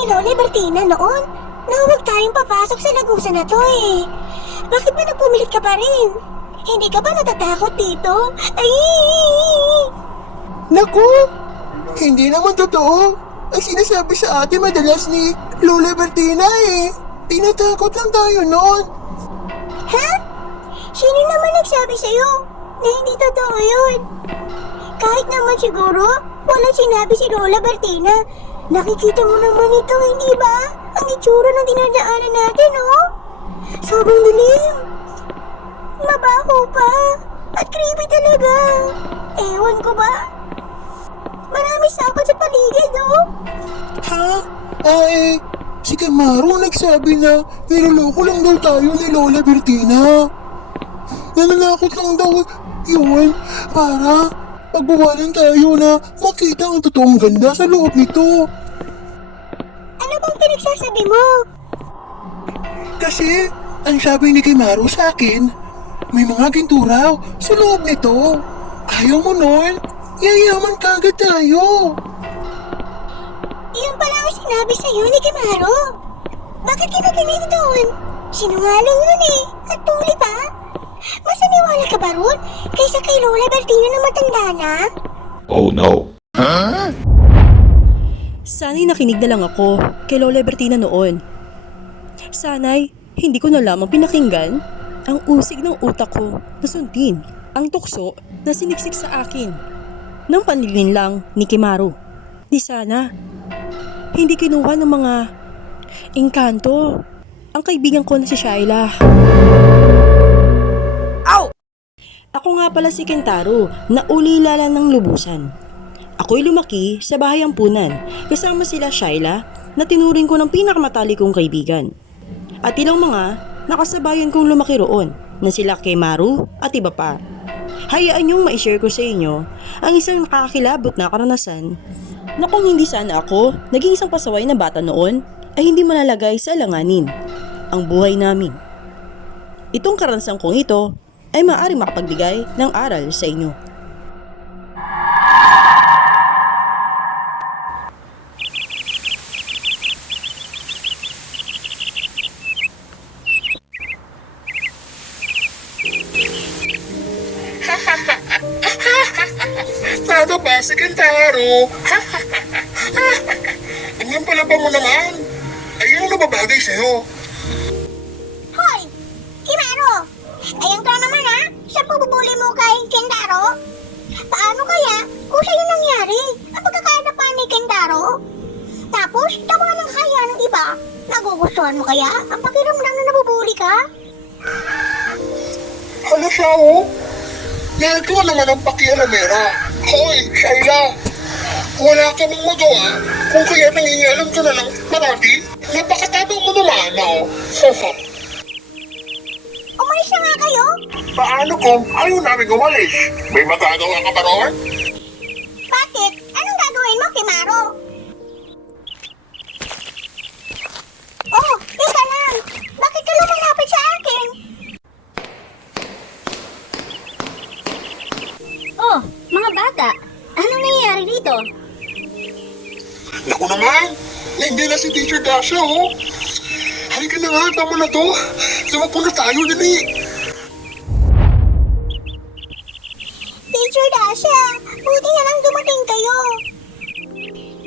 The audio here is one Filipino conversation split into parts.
ni Lola Bertina noon na huwag tayong papasok sa lagusan na to eh. Bakit ba nagpumilit ka pa rin? Hindi ka ba natatakot dito? Ay! Naku! Hindi naman totoo. Ang sinasabi sa atin madalas ni Lola Bertina eh. Tinatakot lang tayo noon. Ha? Sino naman nagsabi sa'yo na hindi totoo yun? Kahit naman siguro, walang sinabi si Lola Bertina. Nakikita mo naman ito, hindi ba? Ang itsura ng dinadaanan natin, oh. Sobrang dilim. Mabaho pa. At creepy talaga. Ewan ko ba? Marami sapat sa paligid, oh. Ha? Si Camaro nagsabi na niloloko lang daw tayo ni Lola Bertina. Nananakot lang daw yun para pagbawalan tayo na makita ang totoong ganda sa loob nito. Ano bang pinagsasabi mo? Kasi, ang sabi ni Camaro sa akin, may mga ginto raw sa loob nito. Ayaw mo nun? Yayaman kagad tayo. Iyon pala ang sinabi sa'yo ni Kimaro. Bakit kinakinig doon? Sinungaling yun eh. At tuli pa. Mas naniwala ka ba ron? Kaysa kay Lola Bertina na matanda na? Oh no. Sana'y nakinig na lang ako kay Lola Bertina noon. Sana'y hindi ko na lamang pinakinggan ang usig ng utak ko na sundin ang tukso na siniksik sa akin ng panlilin lang ni Kimaro. Di sana hindi kinuha ng mga engkanto ang kaibigan ko na si Shaila. Ako nga pala si Kentaro na ulilala ng lubusan. Ako'y lumaki sa bahay ampunan kasama sila Shaila na tinuring ko ng pinakamatalik kong kaibigan. At ilang mga nakasabayan kong lumaki roon na sila Kemaru at iba pa. Hayaan niyong ma-share ko sa inyo ang isang nakakakilabot na karanasan na kung hindi sana ako naging isang pasaway na bata noon ay hindi malalagay sa alanganin ang buhay namin. Itong karanasan kong ito ay maaari makapagbigay ng aral sa inyo. Tato ba si Kentaro? Ang palaba mo naman. Ayun ang nababagay sa'yo. Hoy! Kimaro! Ayan ka naman ha? Siya pabubuli mo kay Kentaro? Paano kaya kung sa'yo nangyari ang pagkakadapa ni Kentaro? Tapos, tawa ng kaya ng iba? Nagugustuhan mo kaya ang pakiramdam na nabubuli ka? Hala siya oh. Nagawa naman ang pakialamera. Hoy, Shaila! Wala ka mong magawa kung kaya nangingialam ka na ng marati? Napakatabang mo naman, oh. Umalis na nga kayo? Paano kung ayaw namin umalis? May magagawa ka ba ron? Bakit? Anong gagawin mo, Kimaro? Oh, teka lang! Bakit ka lumalapit sa akin? Oh, mga bata! Anong nangyayari dito? Naku naman! Hindi na si Teacher Dasha, oh! Halika na nga, tama na to! Sumapo na tayo, dali! Teacher Dasha, buti na lang dumating kayo.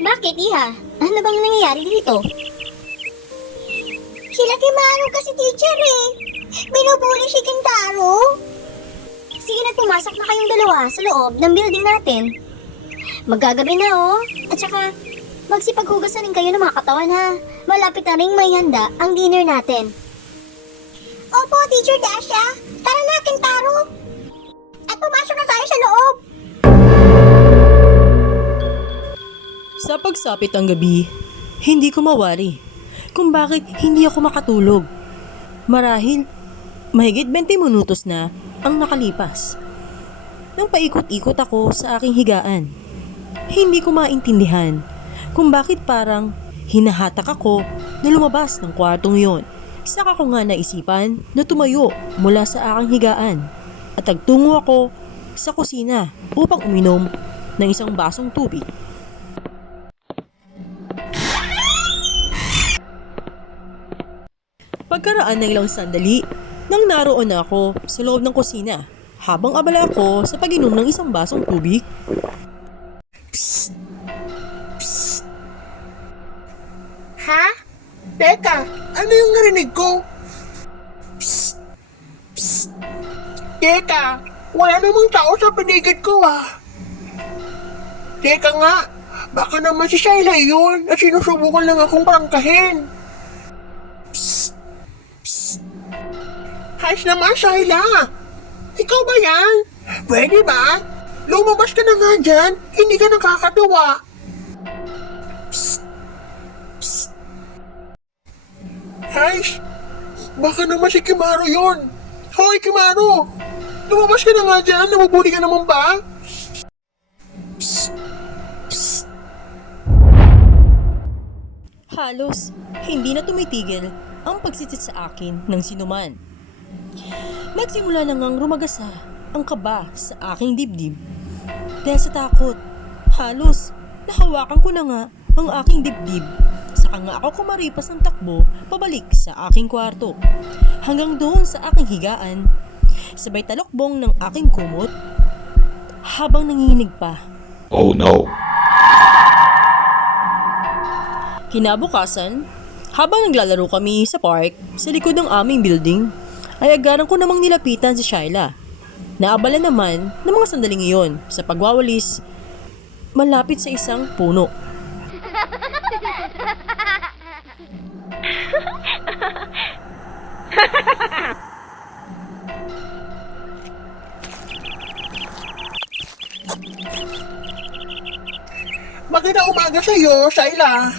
Bakit, Iha? Ano bang nangyayari dito? Sila Kimaro kasi, teacher eh. Binubuli si Kentaro. Sige na, pumasok na kayong dalawa sa loob ng building natin. Maggagabi na oh. At saka, magsipaghugas na rin kayo ng mga katawan ha. Malapit na rin may handa ang dinner natin. Opo, Teacher Dasha. Tara na, Kentaro. At pumasok na tayo sa loob. Sa pagsapit ng gabi, hindi ko mawari kung bakit hindi ako makatulog. Marahil, mahigit 20 minutos na ang nakalipas. Nang paikot-ikot ako sa aking higaan, hindi ko maintindihan kung bakit parang hinahatak ako na lumabas ng kwartong yon. Saka ko nga naisipan na tumayo mula sa aking higaan at nagtungo ako sa kusina upang uminom ng isang basong tubig. Pagkaraan ng ilang sandali, nang naroon na ako sa loob ng kusina habang abala ako sa pag-inom ng isang basong tubig. Ha? Teka, ano yung narinig ko? Psst! Psst! Teka, wala namang tao sa paligid ko Teka nga, baka naman si Shyla yun at sinusubukan lang akong prangkahin. Psst! Psst! Hayos naman, Shyla! Ikaw ba yan? Pwede ba? Lumabas ka na nga dyan, hindi ka nakakatuwa. Psst! Psst! Hayos! Baka naman si Kimaro yun! Hoy, Kimaro! Lumabas ka na nga dyan, nabubuli ka naman ba? Psst! Psst! Halos hindi na tumitigil ang pagsisit sa akin ng sinuman. Nagsimula na ngang rumagasa ang kaba sa aking dibdib. Dahil sa takot, halos nahawakan ko na nga ang aking dibdib. Saka nga ako kumaripas ng takbo pabalik sa aking kwarto. Hanggang doon sa aking higaan, sabay talokbong ng aking kumot habang nanginginig pa. Oh no. Kinabukasan, habang naglalaro kami sa park sa likod ng aming building, ay agaran ko namang nilapitan si Shyla. Naabala naman ng mga sandaling iyon sa pagwawalis malapit sa isang puno. Magandang umaga sa'yo, Shyla.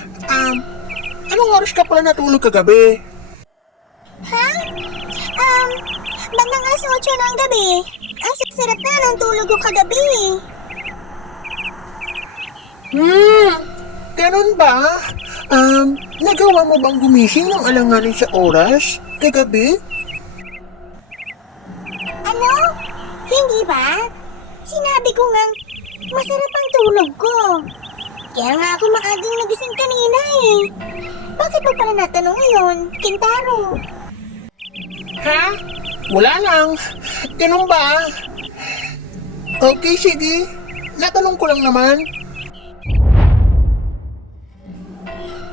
Anong oras ka pala natulog kagabi? Ha? Bandang alas 8 ng gabi. Ang sarap na ng tulog ko kagabi. Ganun ba? Nagawa mo bang gumising ng alanganin sa oras kagabi? Ano? Hindi ba? Sinabi ko ngang masarap ang tulog ko. Kaya nga ako maagang nagising kanina Bakit mo pala natanong ngayon, Kintaro? Ha? Wala lang. Ganun ba? Okay, sige. Natanong ko lang naman.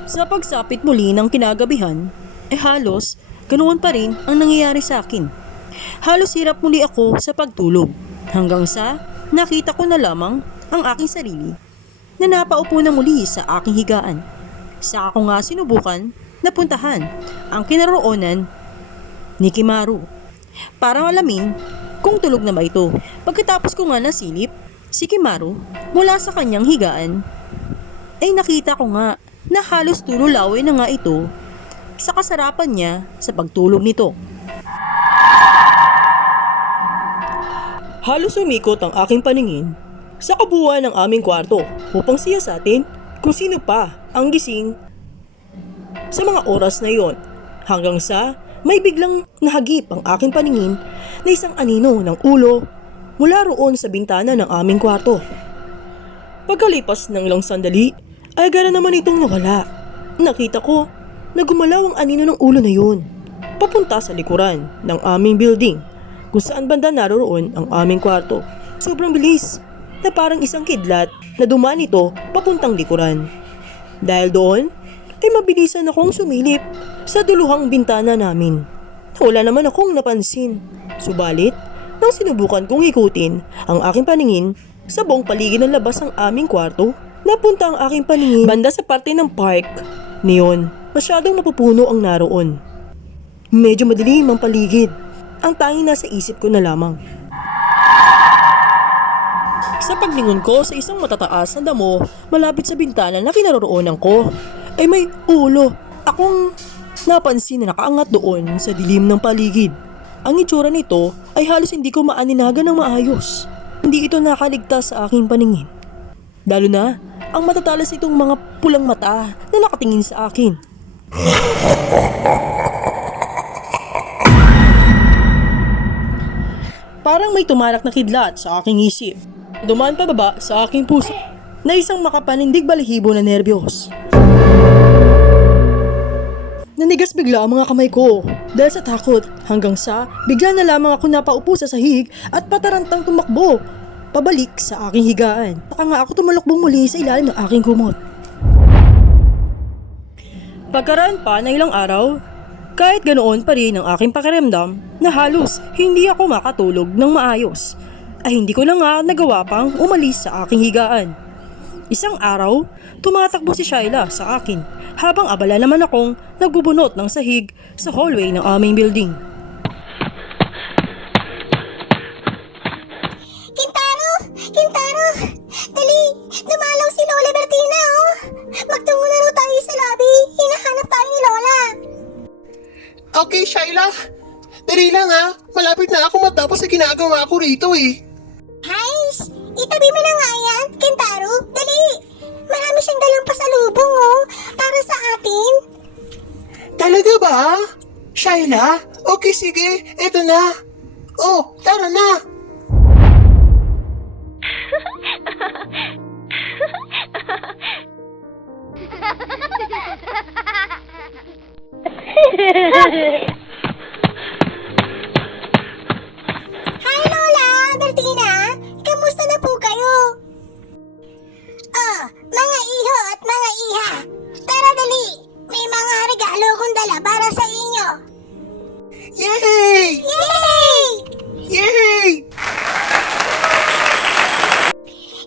Sa pagsapit muli ng kinagabihan, halos ganoon pa rin ang nangyayari sa akin. Halos hirap muli ako sa pagtulog hanggang sa nakita ko na lamang ang aking sarili na napaupo na muli sa aking higaan. Saka ko nga sinubukan na puntahan ang kinaroonan ni Kimaro para malamin kung tulog na ba ito. Pagkatapos ko nga nasilip si Kimaro mula sa kanyang higaan, ay nakita ko nga na halos tululaway na nga ito sa kasarapan niya sa pagtulog nito. Halos umikot ang aking paningin sa kabuuan ng aming kwarto upang siyasatin kung sino pa ang gising sa mga oras na iyon. Hanggang sa may biglang nahagip ang aking paningin na isang anino ng ulo mula roon sa bintana ng aming kwarto. Pagkalipas ng ilang sandali, ay agad naman itong nawala. Nakita ko na gumalaw ang anino ng ulo na yun papunta sa likuran ng aming building kung saan banda naroon ang aming kwarto. Sobrang bilis na parang isang kidlat na dumaan ito papuntang likuran. Dahil doon ay mabilisan akong sumilip sa duluhang bintana namin. Wala naman akong napansin. Subalit, nang sinubukan kong ikutin ang aking paningin sa buong paligid ng labas ng aming kwarto, napunta ang aking paningin banda sa parte ng park. Niyon, masyadong napupuno ang naroon. Medyo madilim ang paligid. Ang tanging nasa isip ko na lamang. Sa paglingon ko sa isang matataas na damo malapit sa bintana na kinaroroonan ko, ay may ulo akong napansin na nakaangat doon sa dilim ng paligid. Ang itsura nito ay halos hindi ko maaninagan ng maayos. Hindi ito nakaligtas sa aking paningin. Lalo na ang matatalas itong mga pulang mata na nakatingin sa akin. Parang may tumarak na kidlat sa aking isip. Dumaan pababa sa aking puso na isang makapanindig balahibo na nerbiyos. Nanigas bigla ang mga kamay ko dahil sa takot hanggang sa bigla na lamang ako napaupo sa sahig at patarantang tumakbo pabalik sa aking higaan. Saka nga ako tumalakbong muli sa ilalim ng aking kumot. Pagkaraan pa ng ilang araw, kahit ganoon pa rin ang aking pakiramdam na halos hindi ako makatulog ng maayos, ay hindi ko na nga nagawa pang umalis sa aking higaan. Isang araw, tumatakbo si Shyla sa akin habang abala naman akong nagbubunot ng sahig sa hallway ng aming building. Kintaro! Kintaro! Dali! Dumalaw si Lola Bertina, oh! Magtungo na raw tayo sa lobby. Hinahanap tayo ni Lola. Okay, Shyla. Dali lang ha. Malapit na ako matapos sa ginagawa ko rito eh. Hais! Itabi mo na nga yan, Kintaro. Dali! Marami siyang dalang pasalubong, oh. Para sa atin. Talaga ba? Shyla? Okay, sige. Eto na. Oh, tara na. Hi, Lola! Bertina! Kamusta na po kayo? Oh, mga iho at mga iha. Tara dali! May mga regalo kong dala para sa inyo. Yay! Yay! Yay!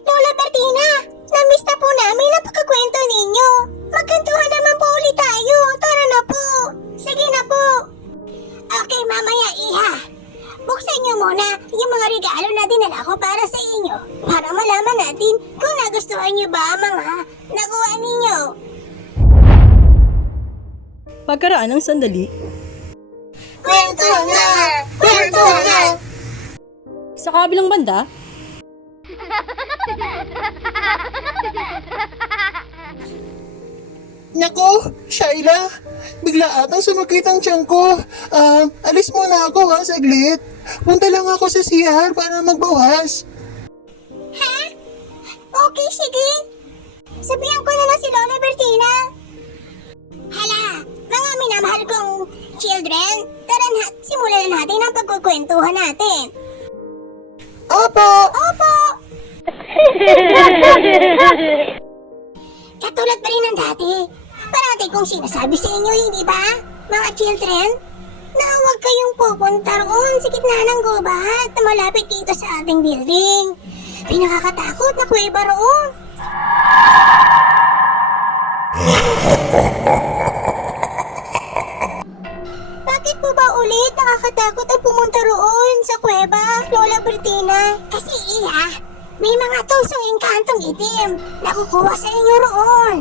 Lola Bertina, na-miss na po namin ang pagkakwento ninyo. Magkantuhan naman po ulit tayo. Tara na po. Sige na po. Okay, mamaya iha. Buksan niyo muna yung mga regalo na dinala ko para sa inyo para malaman natin kung nagustuhan niyo ba ang mga nakuha ninyo. Pagkaraan ng sandali, Kwento na! Kwento na! sa kabilang banda, Nako, Shyla. Bigla atang sumakit ang tiyan ko. Alis muna ako ha, saglit. Punta lang ako sa CR para magbawas. Ha? Okay, sige. Sabihan ko na lang si Lola Bertina. Hala, mga minamahal kong children, tara na, simulan na natin ang pagkukwentuhan natin. Opo! Opo! Katulad pa rin ng dati. Parati kong sinasabi sa inyo, hindi ba? Mga children, na huwag kayong pupunta roon sa gitna ng gubat na malapit dito sa ating building. Pinakakatakot na kuweba roon. Bakit po ba ulit nakakatakot ang pumunta roon sa kuweba, Lola Bertina? Kasi may mga tusong engkantong itim na kukuha sa inyo roon.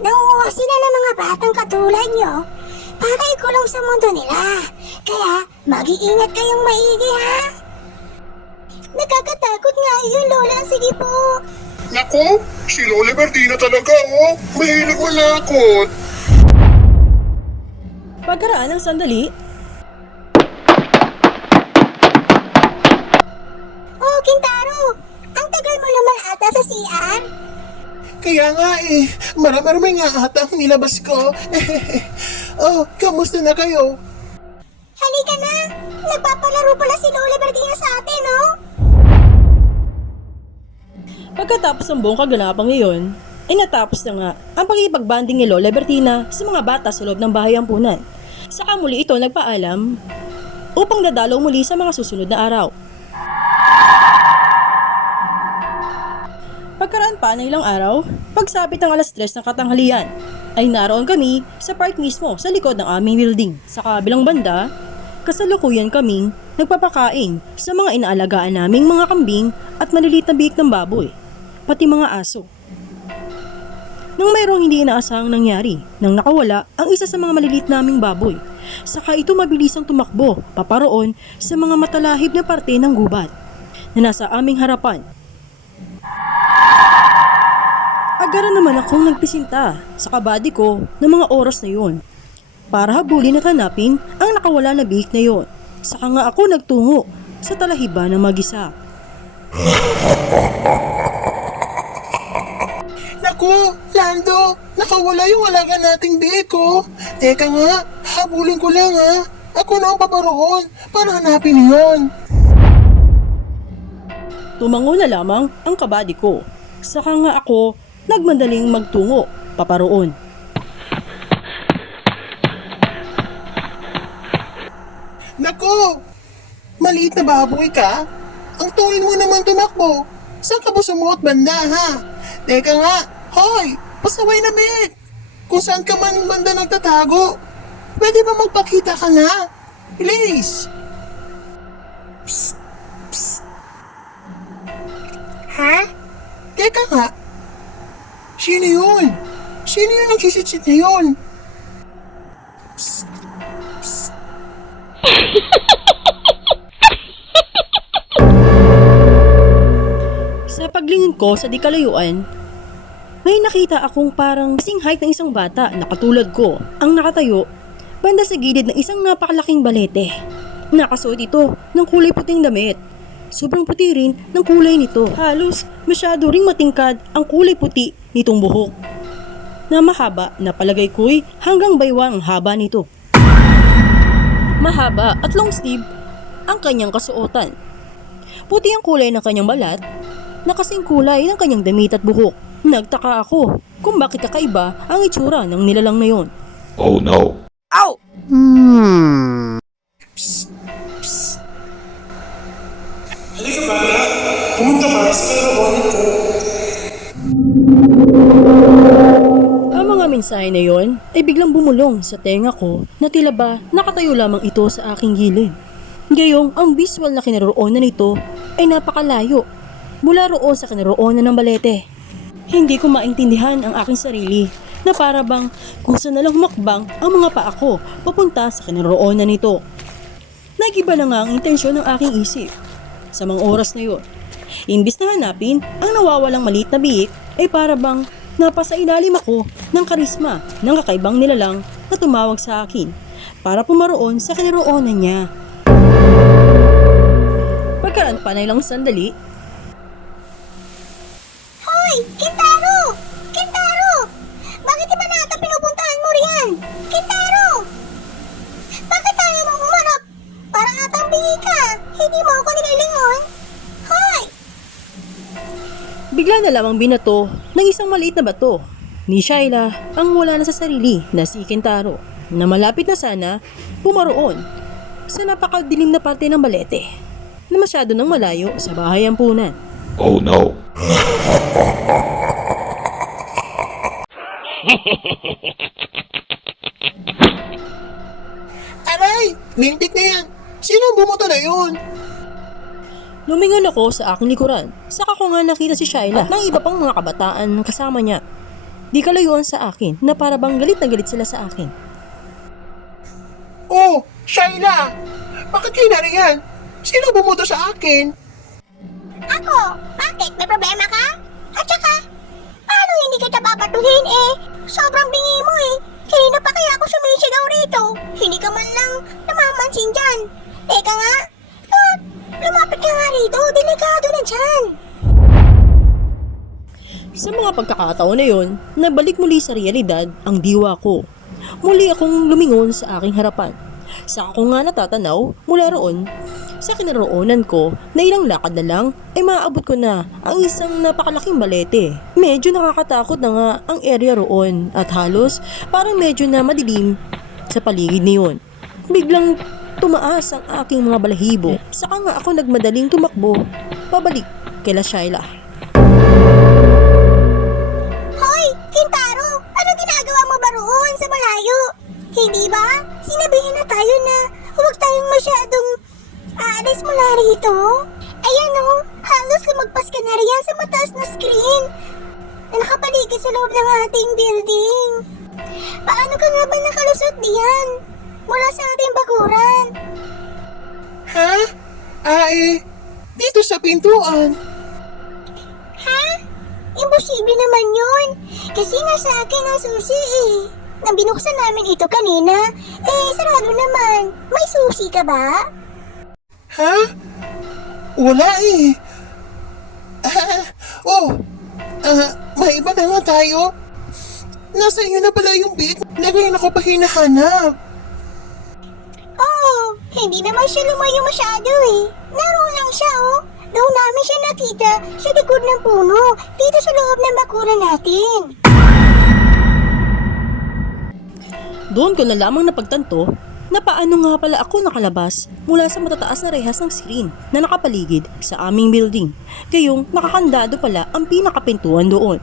Nangunguha sila ng mga batang katulad nyo para ikulong sa mundo nila. Kaya mag-iingat kayong maigi, ha? Nakakatakot nga yun, Lola. Sige po. Nako, si Lola Bertina talaga oh. Mahilig malakot. pagkaraan ng sandali, Oh, Kintaro. Ang tagal mo naman ata sa CR. Kaya nga eh, marami nga ata ang nilabas ko. Oh, kamusta na kayo? Halika na. Nagpapalaro pala si Lola Bertina sa atin, oh. pagkatapos ng buong kaganapang iyon, ay natapos na nga ang pakikipagbanding ni Lola Bertina sa mga bata sa loob ng bahay ampunan. Saka muli ito nagpaalam upang dadalaw muli sa mga susunod na araw. Pagkaraan pa ng ilang araw, pagsapit ng alas 3 ng katanghalian, ay naroon kami sa park mismo sa likod ng aming building. Sa kabilang banda, kasalukuyan kaming nagpapakain sa mga inaalagaan naming mga kambing at maliliit na biik ng baboy, pati mga aso. Nang mayroong hindi inaasahang nangyari, nang nakawala ang isa sa mga maliliit naming baboy, saka ito mabilisang tumakbo paparoon sa mga matalahib na parte ng gubat na nasa aming harapan. Agaran naman akong nagpisinta sa kabady ko ng mga oras na yon para habulin at hanapin ang nakawala na biik na yon. Saka nga ako nagtungo sa talahiban ng mag-isa. Naku, Lando, nakawala yung alaga nating biik ko. Teka nga, habulin ko lang ha. Ako na ang paparoon para hanapin niyon. Tumango na lamang ang kabady ko. Saka nga ako nagmadaling magtungo paparoon. Nako! Maliit na baboy ka? Ang tulin mo naman tumakbo. Saan ka ba sumuot banda, ha? Teka nga, hoy! Pasaway na, bet! Kung saan ka man banda nagtatago, pwede ba magpakita ka na? Please! Psst! Psst! Ha? Teka nga. Sino yun? Sino yung nagsisitsit na yun? Psst! Psst! Sa paglingin ko sa di kalayuan, may nakita akong parang kasing height ng isang bata na katulad ko ang nakatayo banda sa gilid ng isang napakalaking balete. Nakasuot ito ng kulay puting damit. Sobrang puti rin ng kulay nito. Halos masyado ring matingkad ang kulay puti nitong buhok. Na mahaba na palagay ko'y hanggang baywang ang haba nito. Mahaba at long sleeve ang kanyang kasuotan. Puti ang kulay ng kanyang balat na kasing kulay ng kanyang damit at buhok. Nagtaka ako kung bakit kakaiba ang itsura ng nilalang na yon. Oh no. Ow! Psst! Psst! Halika bata, pumunta ka sa kalabanin ko. Ang mga mensahe na yon ay biglang bumulong sa tenga ko na tila ba nakatayo lamang ito sa aking gilid. Gayong ang visual na kinaroonan nito ay napakalayo mula roon sa kinaroonan ng balete. Hindi ko maintindihan ang aking sarili na para bang kusa na lang humakbang ang mga paa ko papunta sa kinaroonan nito. Nagiba na nga ang intensyon ng aking isip. Sa mga oras na yun, imbis na hanapin ang nawawalang maliit na biik ay para bang napasailalim ako ng karisma ng kakaibang nilalang na tumawag sa akin para pumaroon sa kinaroonan niya. Pagkaraan pa na ilang sandali, Hoy! Kintaro! Kintaro! Bakit di ba natin pinupuntahan mo riyan? Kintaro! Bakit tayo mo umarap? Parang atang bingi ka. Hindi mo ako nililingon. Hoy! bigla na lamang binato ng isang maliit na bato ni Shaila ang wala na sa sarili na si Kentaro na malapit na sana pumaroon sa napakadilim na parte ng balete na masyado nang malayo sa bahay ampunan. Oh no. Aray! Lintik na yan! Sino ang bumoto na yun? Lumingon ako sa aking likuran. Saka ko nga nakita si Shaila at ng iba pang mga kabataan kasama niya. Di kalayuan sa akin na para bang galit na galit sila sa akin. Oh! Shaila! Bakit kayo nariyan? Sino bumoto sa akin? Ako? Bakit? May problema ka? At saka, paano hindi kita babatuhin eh? Sobrang bingi mo eh. Kanina pa kaya ako sumisigaw rito. Hindi ka man lang namamansin dyan. Teka nga. Lumapit ka nga rito. Delikado na dyan. Sa mga pagkakataon na yon, nabalik muli sa realidad ang diwa ko. Muli akong lumingon sa aking harapan. Saka ko nga natatanaw mula roon sa kinaroonan ko na ilang lakad na lang ay maaabot ko na ang isang napakalaking balete. Medyo nakakatakot na nga ang area roon at halos parang medyo na madilim sa paligid niyon. Biglang tumaas ang aking mga balahibo. Saka nga ako nagmadaling tumakbo pabalik kila Shaila. Hoy, Kintaro! Ano ginagawa mo ba roon sa malayo? Hindi ba? Sinabihin na tayo na huwag tayong masyadong aalis mula rito. Ayan o, halos lumagpas ka na riyan sa mataas na screen na nakapaligid sa loob ng ating building. Paano ka nga ba nakalusot diyan mula sa ating bakuran? Ha? Dito sa pintuan. Ha? Imposible naman yun. Kasi nasa akin ang susi eh. Nang binuksan namin ito kanina, sarado naman. May susi ka ba? Ha? Wala eh. May iba na nga tayo. Nasa iyo na pala yung bit na ngayon ako pa hinahanap. Oo, Hindi naman siya lumayo masyado eh. Naroon lang siya oh. Doon namin siya nakita sa likod ng puno, dito sa loob ng bakuran natin. Doon ko na lamang napagtanto na paano nga pala ako nakalabas mula sa matataas na rehas ng screen na nakapaligid sa aming building. Gayong nakakandado pala ang pinakapintuan doon.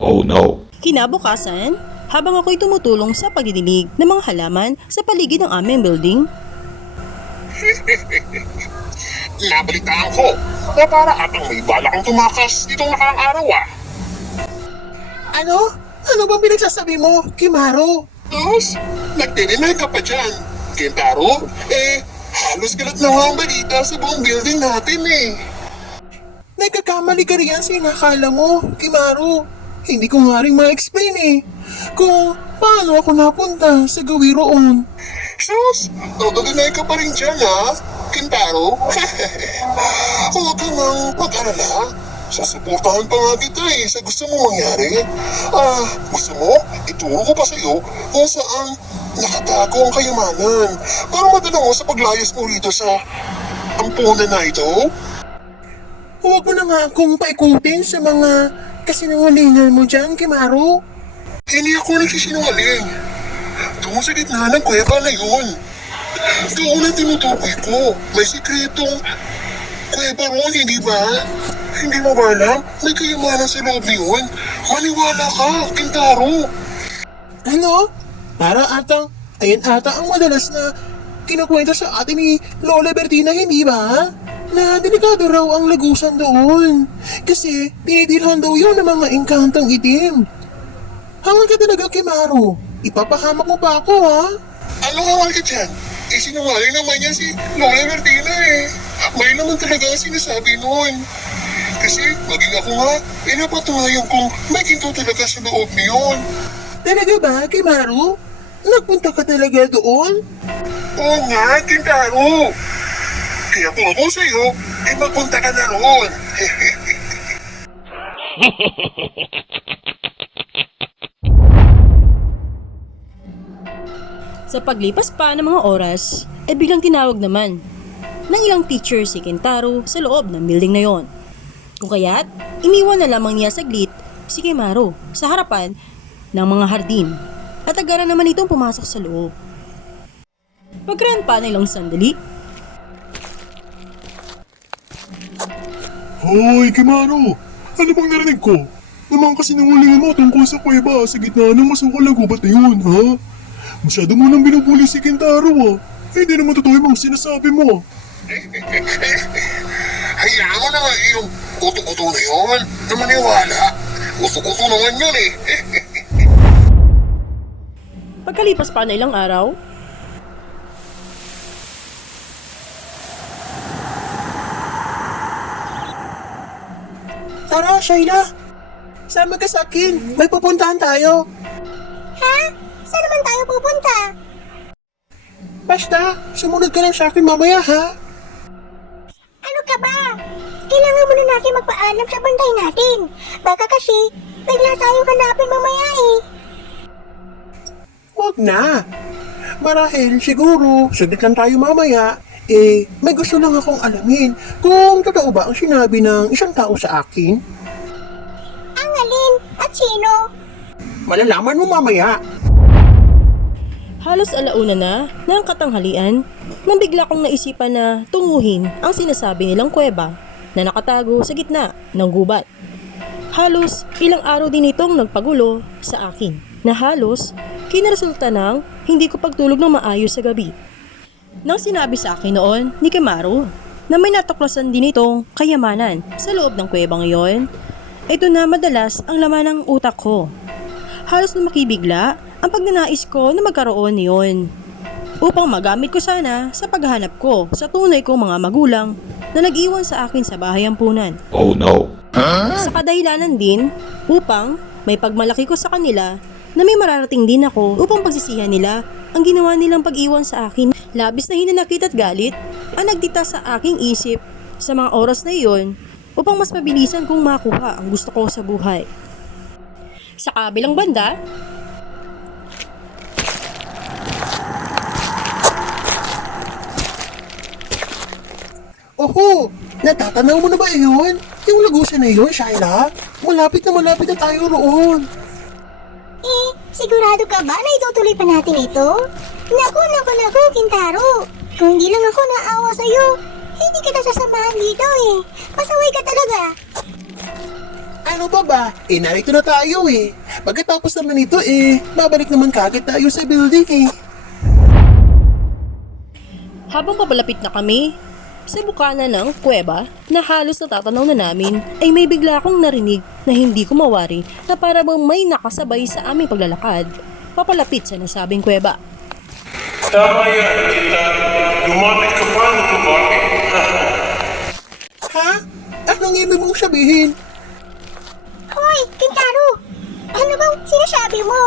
Oh no. Kinabukasan, habang ako'y tumutulong sa pagdidilig ng mga halaman sa paligid ng aming building, Nabalitaan ko na para atang may bala kang tumakas itong nakaraang araw ah. Ano? Ano bang pinagsasabi mo, Kimaro? Tapos, nagtirinay ka pa dyan. Kentaro, halos kalat na nga ang balita sa buong building natin eh. Nagkakamali ka riyan sa inakala mo, Kimaro. Hindi ko nga rin ma-explain eh. Kung paano ako napunta sa gawiroon. Sus, nagtirinay ka pa rin dyan ha, Kentaro. Huwag ka nang mag-alala. Susuportahan pa nga kita eh sa gusto mo mangyari. Gusto mo? Ituro ko pa sa'yo kung saan nakatago ang kayamanan para madala mo sa paglayas mo rito sa ampunan na ito. Huwag mo na nga akong paikutin sa mga kasinungalingan mo dyan, Kimaro. Hindi ako nagsisinungaling. Doon sa gitna ng kuweba na yun. Doon ang tinutukoy ko. May sikretong kuweba ron, hindi ba? Hindi mo ba alam? May kayamanan sa loob niyon. Maniwala ka, Kentaro. Ano? Para atang, ayan ata ang madalas na kinukwento sa atin ni Lola Bertina, hindi ba? Na delikado raw ang lagusan doon. Kasi tinitirahan daw yun ng mga engkantong itim. Hangal ka talaga, Kimaro. Ipapahamak mo pa ako, ha? Ano hangal ka dyan? Sinungaling naman niya si Lola Bertina eh. May naman talaga ang sinasabi noon. Kasi maging ako nga, napatunayan kong may ginto talaga sa loob niyon. Talaga ba, Kimaro? Nagpunta ka talaga doon? Oo nga, Kentaro. Kaya kung ako sa'yo, magpunta ka na roon. sa paglipas pa ng mga oras, biglang tinawag naman ng ilang teacher si Kentaro sa loob ng building na yon. Kung kaya't, iniwan na lamang niya saglit si Kimaro sa harapan ng mga hardin at agaran naman itong pumasok sa loob. Pagkaraan pa ng ilang sandali, Hoy, Kimaro! Ano bang narinig ko? Naman kasi nangulingan mo tungkol sa kuweba sa gitna ng masukal na gubat na yun, ha? Masyado mo nang binubuli si Kentaro, ha? Hindi naman totoo yung mga sinasabi mo. Hayaan mo naman yung uto-uto na yun na maniwala. Uto-uto naman yun eh. pagkalipas pa ng ilang araw, Tara, Shayla! Sama ka sa akin. May pupuntahan tayo. Ha? Saan naman tayo pupunta? Basta, sumunod ka lang sa akin mamaya, ha? Ano ka ba? Kailangan muna natin magpaalam sa bantay natin. Baka kasi, bigla tayo hanapin mamaya eh. Huwag na. Marahil, siguro, saglit lang tayo mamaya. May gusto lang akong alamin kung totoo ba ang sinabi ng isang tao sa akin. Ang alin at sino? Malalaman mo mamaya. halos alauna na ng katanghalian nang bigla kong naisipan na tunguhin ang sinasabi nilang kuweba na nakatago sa gitna ng gubat. Halos ilang araw din itong nagpagulo sa akin na halos kinaresulta ng hindi ko pagtulog ng maayos sa gabi. Nang sinabi sa akin noon ni Kimaro na may natuklasan din itong kayamanan sa loob ng kuwebang iyon, ito na madalas ang laman ng utak ko. Halos na makibigla ang pagnanais ko na magkaroon niyon upang magamit ko sana sa paghahanap ko sa tunay kong mga magulang na nag-iwan sa akin sa bahay ampunan. Oh no. Sa kadahilanan din upang may pagmalaki ko sa kanila na may mararating din ako upang pagsisihan nila ang ginawa nilang pag-iwan sa akin. Labis na hinanakit at galit ang nagdikta sa aking isip sa mga oras na iyon upang mas mabilisan kong makuha ang gusto ko sa buhay. Sa kabilang banda, Oho, natatanaw mo na ba yun? Yung lagusan na yun, Shyla? Malapit na tayo roon. Sigurado ka ba na itutuloy pa natin ito? Naku, Kintaro. Kung hindi lang ako naawa sa'yo, hindi kita sasamahan dito eh. Pasaway ka talaga. Ano ba? Narito na tayo eh. Pagkatapos naman ito babalik naman kagad tayo sa building eh. Habang papalapit na kami sa bukana ng kuweba na halos natatanaw na namin, ay may bigla akong narinig na hindi ko mawari na para bang may nakasabay sa aming paglalakad papalapit sa nasabing kuweba. Tama yan, kita. Lumapit ka pa ng lumapit. Ha? Anong ibig mong sabihin? Hoy, Kintaro! Ano bang sinasabi mo?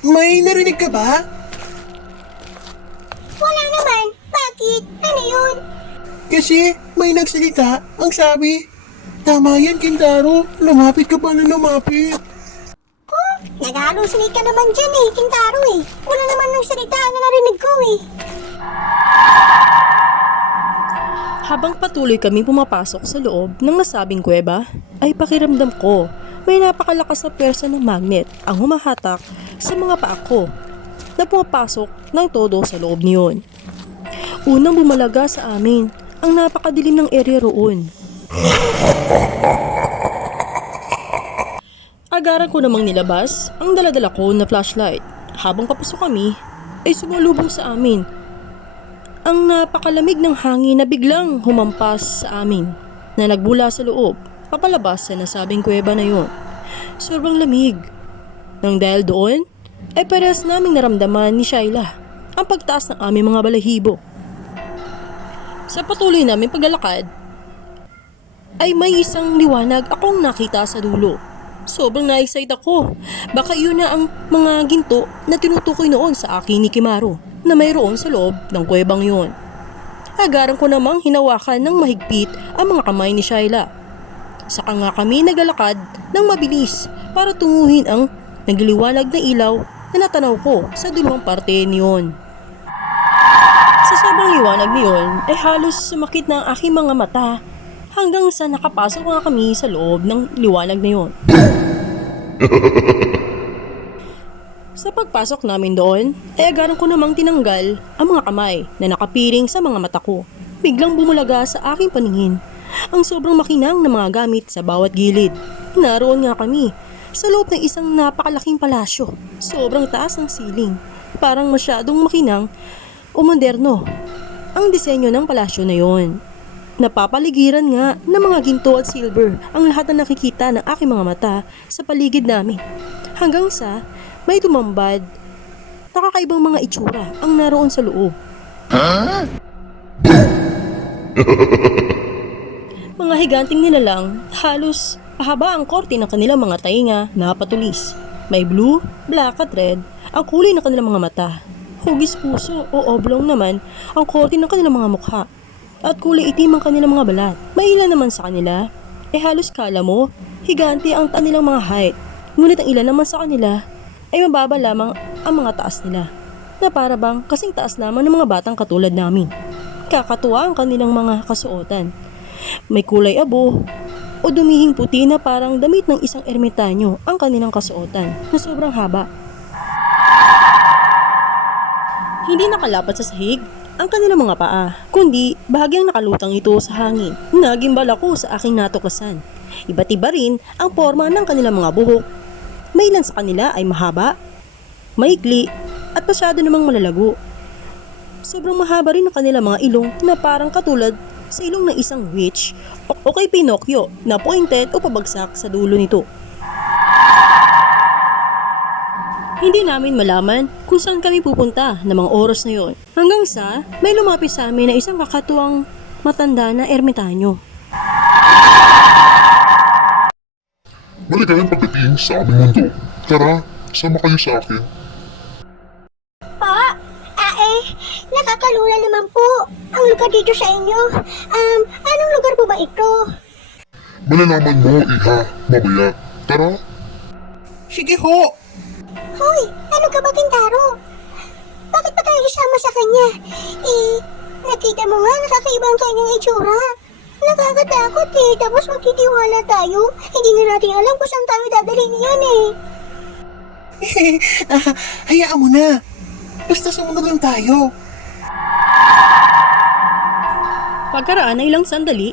May narinig ka ba? Wala naman. Bakit? Ano yun? Kasi may nagsalita, ang sabi, tama yan, Kintaro. Lumapit ka pa na lumapit. Nag-halusinate ka naman dyan eh, Kintaro eh. Wala naman ng salita na narinig ko eh. Habang patuloy kami pumapasok sa loob ng nasabing kuweba, ay pakiramdam ko may napakalakas na pwersa ng magnet ang humahatak sa mga paa ko na pumapasok ng todo sa loob niyon. Unang bumalaga sa amin ang napakadilim ng area roon. Agaran ko namang nilabas ang daladala ko na flashlight. Habang papasok kami, ay sumalubong sa amin ang napakalamig ng hangin na biglang humampas sa amin na nagbula sa loob, papalabas sa nasabing kuweba na yon. Sobrang lamig. Nang dahil doon, ay parehas naming naramdaman ni Shyla ang pagtaas ng aming mga balahibo. Sa patuloy namin paglalakad, ay may isang liwanag akong nakita sa dulo. Sobrang na-excite ako. Baka yun na ang mga ginto na tinutukoy noon sa akin ni Kimaro na mayroon sa loob ng kuwebang yun. Agaran ko namang hinawakan ng mahigpit ang mga kamay ni Shyla. Saka nga kami naglalakad ng mabilis para tunguhin ang nagliliwanag na ilaw na natanaw ko sa dulong parte niyon. Sa sobrang liwanag niyon ay halos sumakit na ang aking mga mata hanggang sa nakapasok nga kami sa loob ng liwanag na yon. Sa pagpasok namin doon, ay agaran ko namang tinanggal ang mga kamay na nakapiring sa mga mata ko. Biglang bumulaga sa aking paningin ang sobrang makinang na mga gamit sa bawat gilid. Naroon nga kami sa loob ng isang napakalaking palasyo. Sobrang taas ng siling. Parang masyadong makinang o moderno ang disenyo ng palasyo na yon. Napapaligiran nga ng mga ginto at silver ang lahat na nakikita ng aking mga mata sa paligid namin. Hanggang sa may tumambad, nakakaibang mga itsura ang naroon sa loob. Mga higanting nilalang, halos pahaba ang korte ng kanilang mga tainga na patulis. May blue, black at red ang kulay ng kanilang mga mata. Hugis puso o oblong naman ang korte ng kanilang mga mukha. At kulay itim ang kanilang mga balat. May ilan naman sa kanila, halos kala mo, higante ang kanilang mga height. Ngunit ang ilan naman sa kanila ay mababa lamang ang mga taas nila, na para bang kasing taas lamang ng mga batang katulad namin. Kakatuwa ang kanilang mga kasuotan. May kulay abo o dumihing puti na parang damit ng isang ermitanyo ang kanilang kasuotan na sobrang haba. Hindi nakalapat sa sahig ang kanilang mga paa, kundi bahagyang nakalutang ito sa hangin. Nagimbal ako sa aking natuklasan. Iba't iba rin ang forma ng kanilang mga buhok. May ilan sa kanila ay mahaba, maikli, at masyado namang malalago. Sobrang mahaba rin ang kanilang mga ilong na parang katulad sa ilong ng isang witch o kay Pinocchio na pointed o pabagsak sa dulo nito. Hindi namin malaman kung saan kami pupunta ng mga oras na yon. Hanggang sa may lumapit sa amin na isang kakatuwang matanda na ermitanyo. Maligayang pagdating sa aming mundo. Tara, sama kayo sa akin. Nakakalula naman po ang lugar dito sa inyo. Anong lugar po ba ito? Malalaman mo, Iha, mamaya. Tara. Sige ho! Hoy, ano ka ba, Kintaro? Bakit pa tayo isama sa kanya? Nakita mo nga, nakakaibang kanyang itsura. Nakakatakot eh, tapos magtitiwala tayo. Hindi nga natin alam kung saan tayo dadalhin yan eh. Hayaan mo na. Basta sumunod lang tayo. Pagkaraan ng ilang sandali,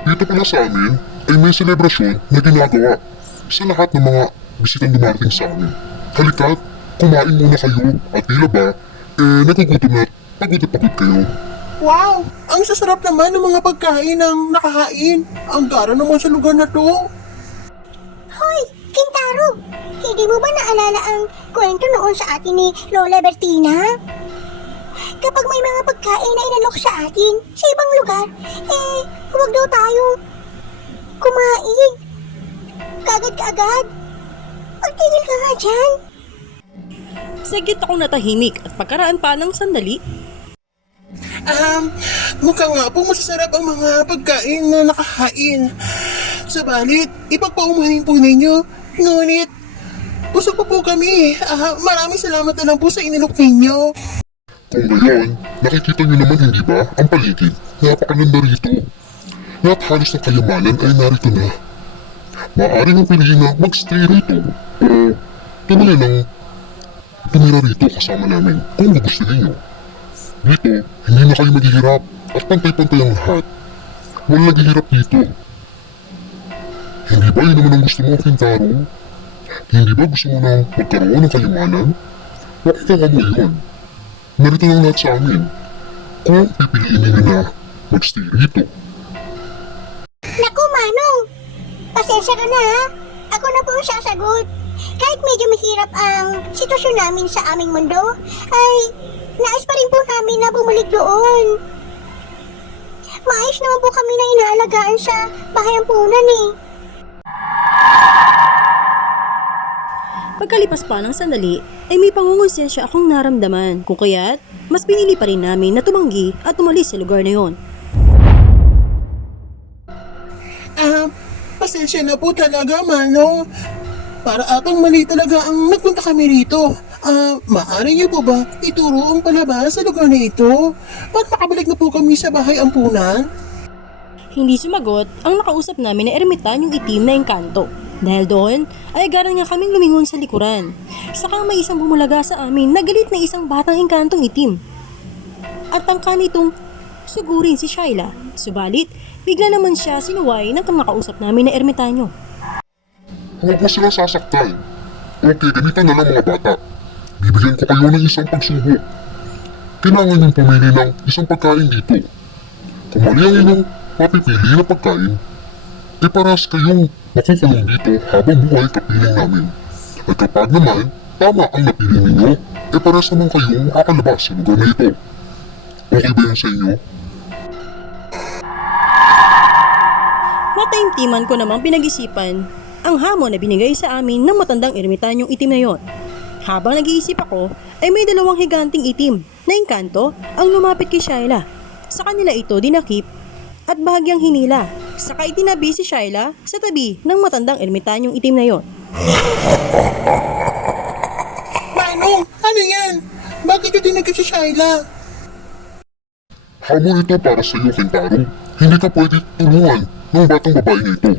Dito pala sa amin ay may selebrasyon na ginagawa sa lahat ng mga bisitang dumarating sa amin. Halika't, kumain muna kayo at tila ba, nagugutom na pagod na pagod kayo. Wow! Ang sasarap naman ng mga pagkain ng nakahain. Ang gara naman sa lugar na to. Hoy, Kintaro! Hindi mo ba naalala ang kwento noon sa atin ni Lola Bertina? Kapag may mga pagkain na inalok sa atin sa ibang lugar, huwag daw tayong kumain. Kagad-kagad. Magtigil ka nga dyan. saglit akong natahimik at pagkaraan pa ng sandali, Mukhang nga po masasarap ang mga pagkain na nakahain. Subalit, ipagpaumanin po ninyo. Ngunit, busog pa po kami. Maraming salamat na lang po sa inilok ninyo. Kung ngayon, nakikita niyo naman hindi ba ang paligid? Napakaganda rito. Lahat halos ng kayamanan ay narito na. Maaari ng piliin na mag-stay rito o tumuloy ng tumira rito kasama namin kung gugustuhin niyo. Dito, hindi na kayo maghihirap at pantay-pantay ang lahat. Walang naghihirap dito. Hindi ba yun naman ang gusto mo, Kintaro? Hindi ba gusto mo na magkaroon ng kayamanan? Makikita mo yun. Narito lang lahat sa amin. Kung pipiliin ninyo na mag-stay rito. Naku, Manong! Pasensya ka na ha. Ako na po ang sasagot. Kahit medyo mahirap ang sitwasyon namin sa aming mundo, ay nais pa rin po namin na bumalik doon. Maayos naman po kami na inaalagaan sa bahay ampunan eh. pagkalipas pa ng sandali, ay may pangungonsensya akong naramdaman kung kaya't mas pinili pa rin namin na tumanggi at umalis sa lugar na yon. Pasensya na po talaga, Manong. Para atang mali talaga ang nagpunta kami rito. Maaari niyo po ba ituro ang palabas sa lugar na ito? Para makabalik na po kami sa bahay ampunan? Hindi sumagot ang nakausap namin na ermitanyong itim na engkanto. Dahil doon, ay agaran nga kaming lumingon sa likuran. Saka may isang bumulaga sa amin na galit na isang batang engkantong itim. At tangka nitong sugurin si Shyla. Subalit, bigla naman siya sinuway ng nakausap namin na ermitanyo. Huwag mo sila sasaktan. Okay, ganito na lang mga bata. Bibigyan ko kayo ng isang pagsubok. Kailangan niyong pumili ng isang pagkain dito. Kung mali ang inyong mapipili na pagkain, parehas kayong makukulong dito habang buhay kapiling namin. At kapag naman, tama ang napili ninyo, parehas naman kayong makakalabas sa lugar na ito. Okay ba yan sa inyo? Mataimtiman ko namang pinag-isipan ang hamon na binigay sa amin ng matandang ermitanyong itim na yon. Habang nag-iisip ako, ay may dalawang higanting itim na engkanto ang lumapit kay Shyla. Sa kanila ito dinakip at bahagyang hinila. Saka itinabi si Shyla sa tabi ng matandang ermitanyong itim na yon. Manong, ano yan? Bakit yung dinagay si Shyla? Hamon ito para sa iyo, Kintaro. Hindi ka pwede tulungan ng batang babae na ito.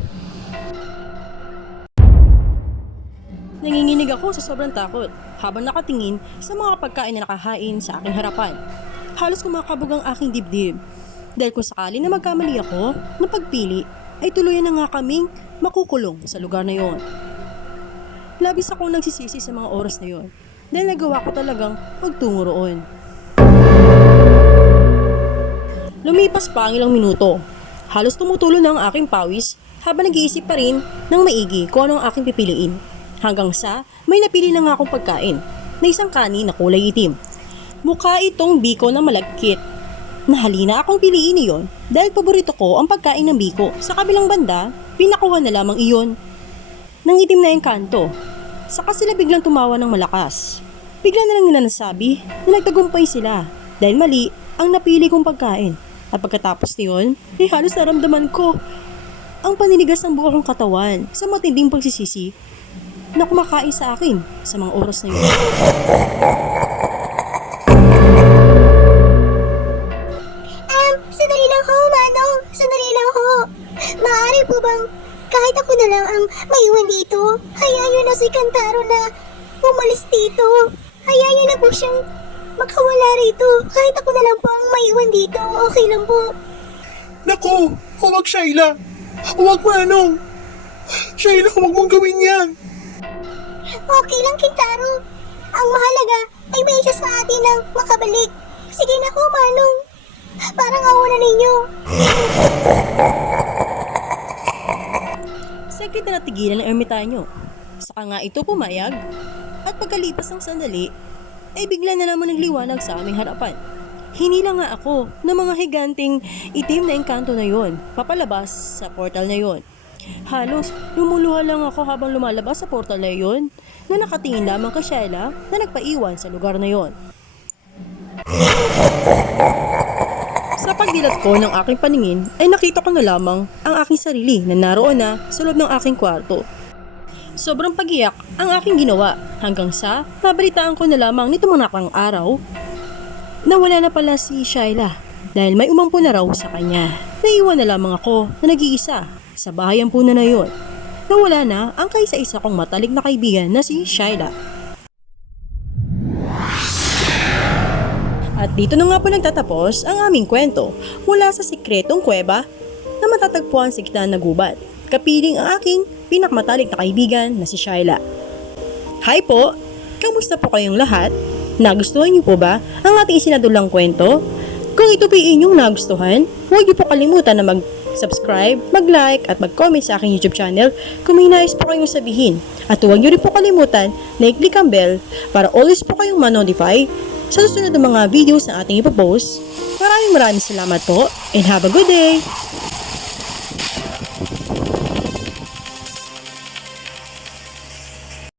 Nanginginig ako sa sobrang takot habang nakatingin sa mga pagkain na nakahain sa aking harapan. Halos kumakabog ang aking dibdib. Dahil kung sakali na magkamali ako na pagpili, ay tuluyan na nga kaming makukulong sa lugar na yon. Labis akong nagsisisi sa mga oras na yon dahil nagawa ko talagang magtungo roon. Lumipas pa ang ilang minuto. Halos tumutulo na ang aking pawis habang nag-iisip pa rin ng maigi kung anong aking pipiliin. Hanggang sa may napili na nga akong pagkain na isang kanin na kulay itim. Mukha itong biko na malagkit. Nahalina akong piliin iyon dahil paborito ko ang pagkain ng biko. Sa kabilang banda, pinakuha na lamang iyon ng itim na engkanto. Saka sila biglang tumawa ng malakas. Bigla na lang nila nasabi na nagtagumpay sila dahil mali ang napili kong pagkain. At pagkatapos niyon, ay halos naramdaman ko ang paninigas ng buong katawan sa matinding pagsisisi na kumakain sa akin sa mga oras na yun. na lang ang maiwan dito. Hayaan na si Kantaro na umalis dito. Hayaan na po siyang makawala rito. Kahit ako na lang po ang maiwan dito. Okay lang po. Naku, huwag Shaila. Huwag Manong. Shaila, huwag mong gawin yan. Okay lang, Kintaro. Ang mahalaga ay may isa sa atin ang makabalik. Sige na ko, Manong. Parang awa na ninyo. Saglit na natigilan ng ermitanyo. Saka nga ito pumayag. At pagkalipas ng sandali, ay bigla na naman nagliwanag sa aming harapan. Hinila nga ako ng mga higanting itim na engkanto na yon, papalabas sa portal na yon. Halos lumuluha lang ako habang lumalabas sa portal na yon, na nakatingin lamang kay Shaila na nagpaiwan sa lugar na yon. Sa pagdilat ko ng aking paningin ay nakita ko na lamang ang aking sarili na naroon na sa loob ng aking kwarto. Sobrang pagiyak ang aking ginawa hanggang sa nabalitaan ko na lamang nito mga nakang araw na wala na pala si Shaila dahil may umampo na raw sa kanya. Naiwan na lamang ako na nag-iisa sa bahay ampunan na yon. Nawala na ang kaisa-isa kong matalik na kaibigan na si Shaila. At dito na nga po nagtatapos ang aming kwento mula sa sikretong kuweba na matatagpuan sa gitna ng gubat. Kapiling ang aking pinakamatalik na kaibigan na si Shaila. Hi po! Kamusta po kayong lahat? Nagustuhan niyo po ba ang ating isinadulang kwento? Kung ito po inyong nagustuhan, huwag niyo po kalimutan na mag-subscribe, mag-like at mag-comment sa aking YouTube channel kung may nais po kayong sabihin. At huwag niyo rin po kalimutan na i-click ang bell para always po kayong ma-notify sa susunod ng mga videos na ating ipopost. Maraming salamat po and have a good day!